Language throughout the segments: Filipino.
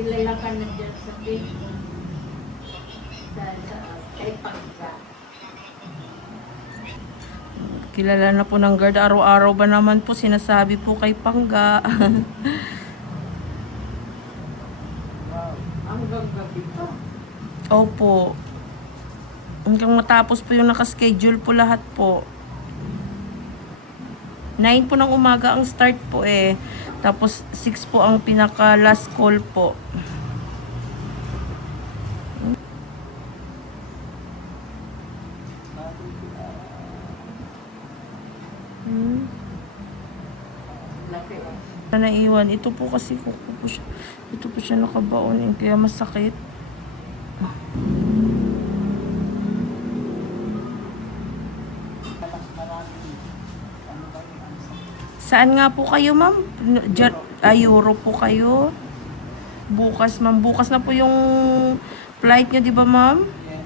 kilala ka na dyan sa Facebook. Dahil sa kay Pagka. Kilala na po ng guard. Araw-araw ba naman po sinasabi po kay Pangga. Wow. Hanggang gabi pa. Opo. Hanggang matapos po yung nakaschedule po lahat po. 9 po ng umaga ang start po eh. Tapos 6 po ang pinaka last call po. Laki oh. Na naiwan. Ito po kasi kuko po siya. Ito po siya nakabaon eh. Kaya masakit. Saan nga po kayo, ma'am? Europe po kayo. Bukas, ma'am. Bukas na po yung flight nyo, di ba, ma'am? Yes.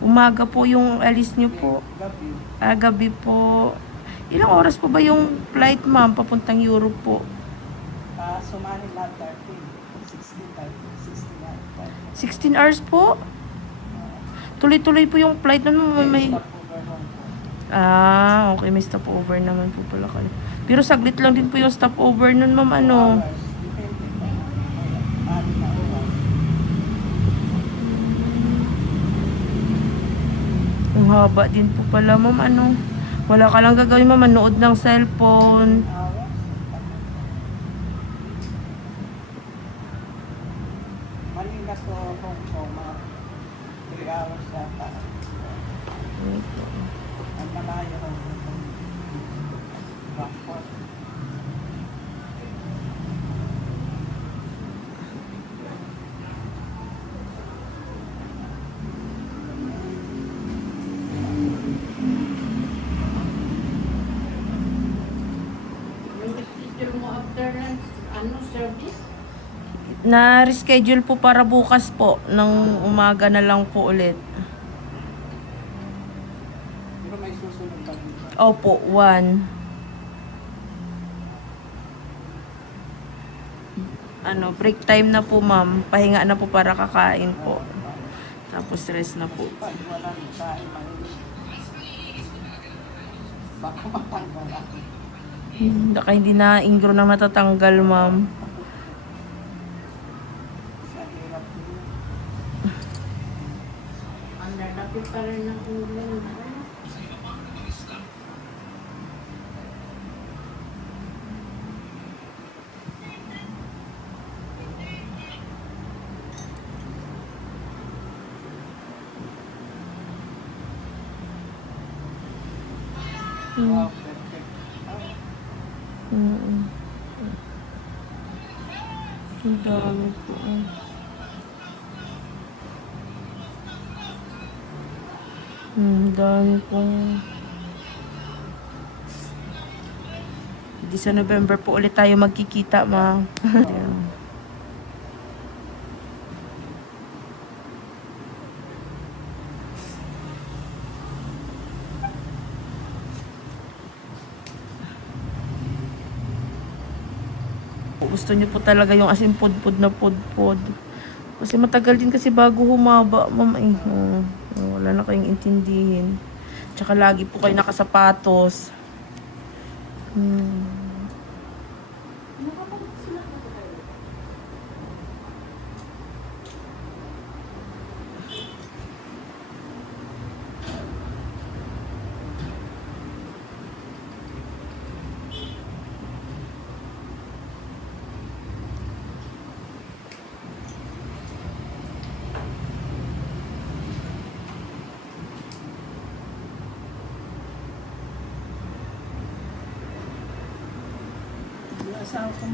Umaga po yung alis nyo po. Gabi. Gabi po. Ilang oras po ba yung flight, ma'am, papuntang Europe po? Sumali lahat 13. 16 hours po? Tuloy-tuloy po yung flight nun. May... okay. May stopover naman po pala kayo. Pero saglit lang din po yung stopover nun, ma'am. Ano? Ang haba din po pala, ma'am. Ano? Wala ka lang gagawin, ma'am. Manood ng cellphone. Manila to Hong Kong, mga 3 hours yata. Ang malayo Hong Kong. Bangkok. Yung schedule mo after ano service? Na-reschedule po para bukas po. Ng umaga na lang po ulit. Pero may susunod pa dito. Opo, 1. Break time na po, ma'am. Pahinga na po para kakain po. Tapos rest na po. Pag wala nang kain, mahilig. Baka matanggal ako. Baka hindi na ingro na matatanggal, ma'am. Sa hirap din. Ang lalaki pa rin ng ulo. Wow, perfect. Ang dami po. Dami pong... Di sa November po ulit tayo magkikita, ma'am. Gusto niyo po talaga yung asin pod-pod na pod-pod. Kasi matagal din kasi bago humaba, ma'am. Wala na kayong intindihin. Tsaka lagi po kayo nakasapatos. Asawa ko